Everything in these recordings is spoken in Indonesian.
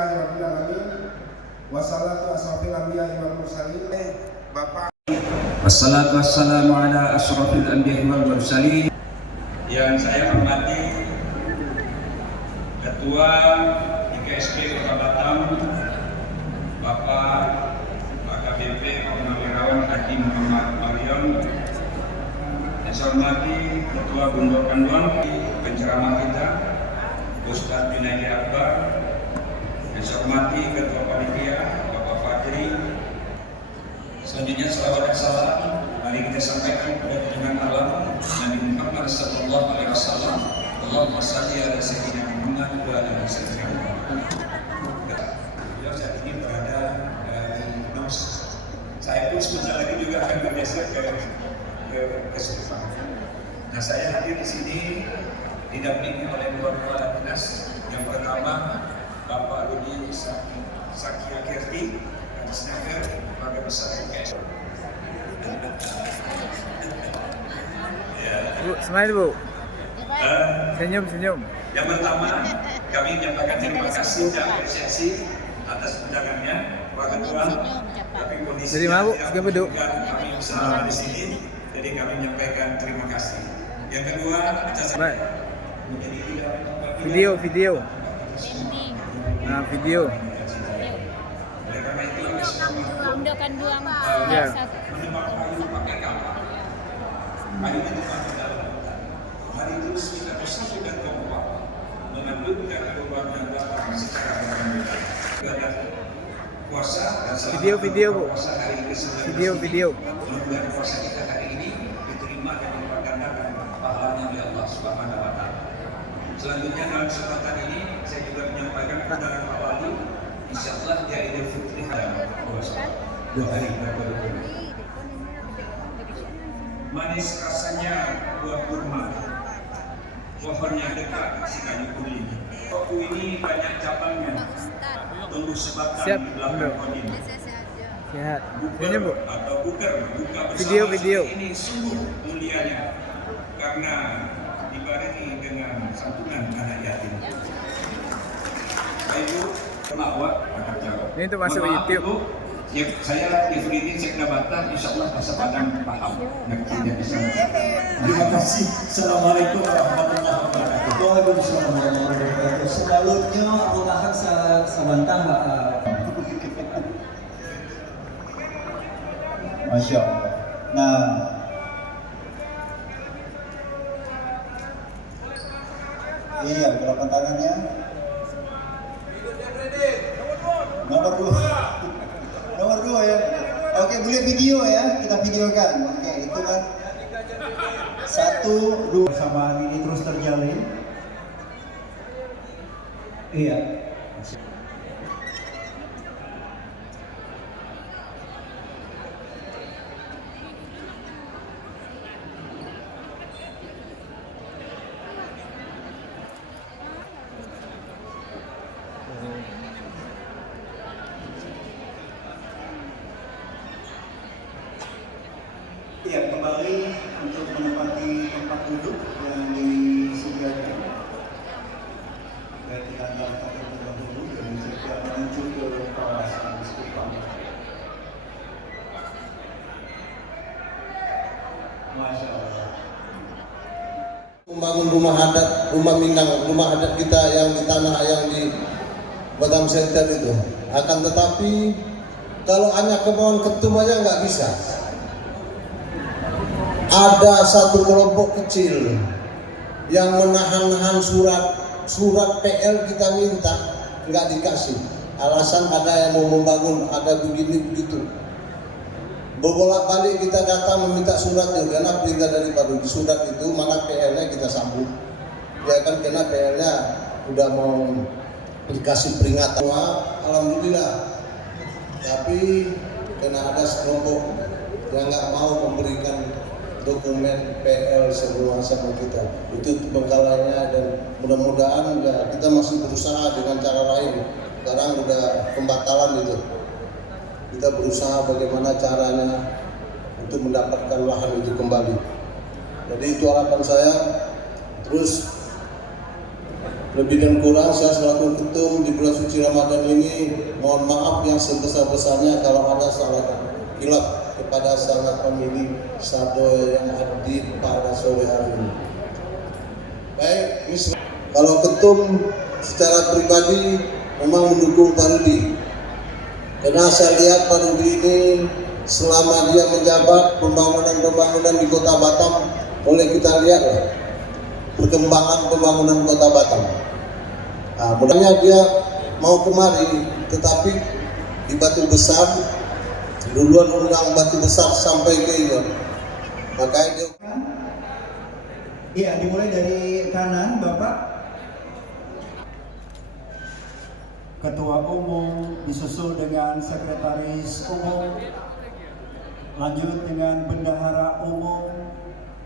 Alhamdulillahirrahmanirrahim. Wassalatu asrafil anbiya'i wal mursalin. Bapak. Wassalatu wassalamu ala asrafil anbiya'i wal mursalin. Yang saya hormati Ketua IKSP Kota Batam, Bapak AKBP Purnawirawan Haji Muhammad Marion. Yang saya hormati Ketua Gubernur Kanduan, penceramah kita Ustadz Junaidi Akbar. Yang saya hormati Ketua Panitia Bapak Fajri. Selanjutnya salawat dan salam mari kita sampaikan kepada junjungan alam Nabi Muhammad sallallahu alaihi wasallam. Allahumma shalli ala sayyidina Muhammad wa ala sayyidina Muhammad. Beliau saat ini berada di Nos. Saya pun sebentar lagi juga akan bergeser ke Subang. Nah, saya hadir di sini didampingi oleh dua kepala dinas. Yang pertama Bapak Rudi Sakia Kirti, Kadisnaker, Lembaga Besar IKS. Bu, smile Bu. Senyum. Yang pertama, kami menyampaikan terima kasih dan apresiasi atas undangannya, Pak Ketua. Tapi kondisi Dari mana Bu? Sekian beduk. Kami bersama di sini, jadi kami menyampaikan terima kasih. Yang kedua, Video. Nah, video. Undakan dua Ya. Hari terus kita bersatu dan kompak mengambilkan keluarga Bapak secara berbeda. Puasa dan Video, Bu. puasa hari ke-19. Video. Mudah-mudahan puasa kita hari ini diterima dan dipergandakan pahalanya oleh Allah Subhanahu wa taala. Selanjutnya dalam kesempatan ini saya juga menyampaikan kepada Pak Wali, insyaallah di Idul Fitri ada puasa 2 hari berturut-turut. Manis rasanya buah kurma, pohonnya dekat si kayu kuning. Kopi ini banyak cabangnya, tumbuh sebatang Siap, di belakang kodim. Sehat. Senyum Bu. Atau buka bersama Video. ini sungguh mulianya karena dibarengi dengan santunan anak yatim. Baik Bu, maaf akan jawab. Ini untuk masuk ke YouTube. Bu, ya, saya Ifridin Sekda Batam, insya Allah bahasa Padang paham. Nanti bisa. Terima kasih. Assalamualaikum warahmatullahi wabarakatuh. Waalaikumsalam warahmatullahi wabarakatuh. Sebalutnya mengahak sabantah. Masya Allah. Nah, iya, gerakan tangannya. Nomor dua ya. Oke, boleh video ya, kita videokan. Oke, itu kan 1, 2 persamaan ini terus terjalin. Iya. Ya, kembali untuk menempati tempat duduk yang disediakan. Baik, kita akan terlebih dahulu dan kita menuju ke kawasan Subang. Masya Allah. Membangun rumah adat, rumah Minang, rumah adat kita yang di tanah yang di Batam Center itu. Akan tetapi kalau hanya kemauan ketum aja nggak bisa. Ada satu kelompok kecil yang menahan-nahan surat PL kita minta nggak dikasih. Alasan ada yang mau membangun, ada begini begitu. Bolak-balik kita datang meminta suratnya karena perintah dari Pak Rudi. Surat itu mana PL-nya kita sambut. Ya kan karena PL-nya udah mau dikasih peringatan. Alhamdulillah. Tapi karena ada sekelompok yang nggak mau memberikan dokumen PL semua sama kita, itu pengkalanya. Dan mudah-mudahan ya, kita masih berusaha dengan cara lain. Sekarang udah pembatalan itu, kita berusaha bagaimana caranya untuk mendapatkan lahan itu kembali. Jadi itu harapan saya. Terus Lebih dan kurang saya selaku ketum di bulan suci Ramadan ini mohon maaf yang sebesar-besarnya kalau ada salah hilaf kepada salah pemilih Sado yang hadir pada sore hari ini. Baik, kalau ketum secara pribadi memang mendukung Pak Rudi, karena saya lihat Pak Rudi ini selama dia menjabat pembangunan di Kota Batam, boleh kita lihat lah perkembangan pembangunan Kota Batam. Nah, mudahnya dia mau kemari, tetapi di Batu Besar duluan undang Batu Besar sampai ke Ion. Makanya dia Iya, dimulai dari kanan, Bapak. Ketua Umum disusul dengan Sekretaris Umum, lanjut dengan Bendahara Umum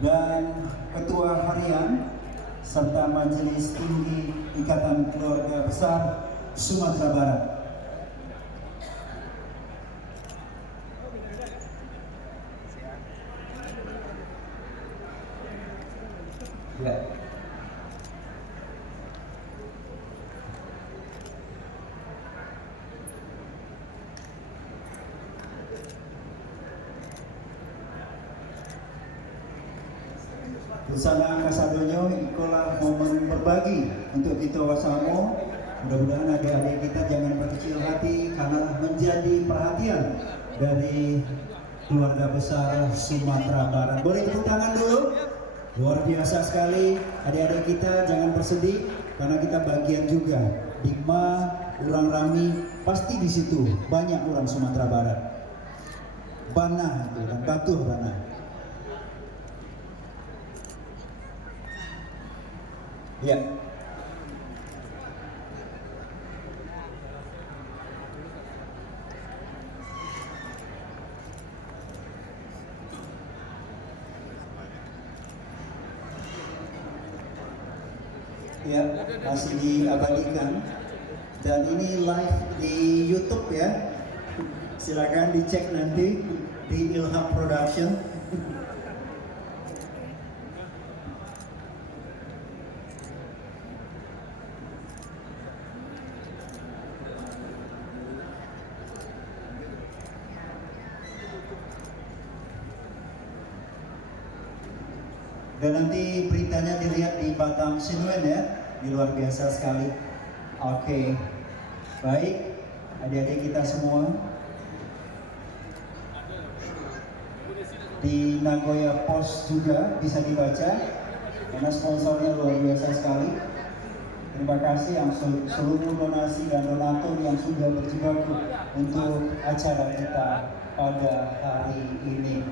dan Ketua Harian, serta Majelis Tinggi Ikatan Keluarga Besar Sumatera Barat. Ya. Bersama kasadonyo ikulah momen berbagi untuk kita wasamo. Mudah-mudahan adik-adik kita jangan berkecil hati karena menjadi perhatian dari keluarga besar Sumatera Barat. Boleh tepuk tangan dulu? Luar biasa sekali adik-adik kita, jangan bersedih karena kita bagian juga. Digma, Urang Rami, pasti di situ banyak orang Sumatera Barat. Banah itu dan Batuh Banah. Ya. Ya, masih diabadikan dan ini live di YouTube ya. Silakan dicek nanti di Ilham Production. Dan nanti beritanya dilihat di Batam Sinuen ya, di luar biasa sekali. Oke, baik adik-adik kita semua di Nagoya Post juga bisa dibaca karena sponsornya luar biasa sekali. Terima kasih yang seluruh donasi dan donatur yang sudah berjibaku untuk acara kita pada hari ini.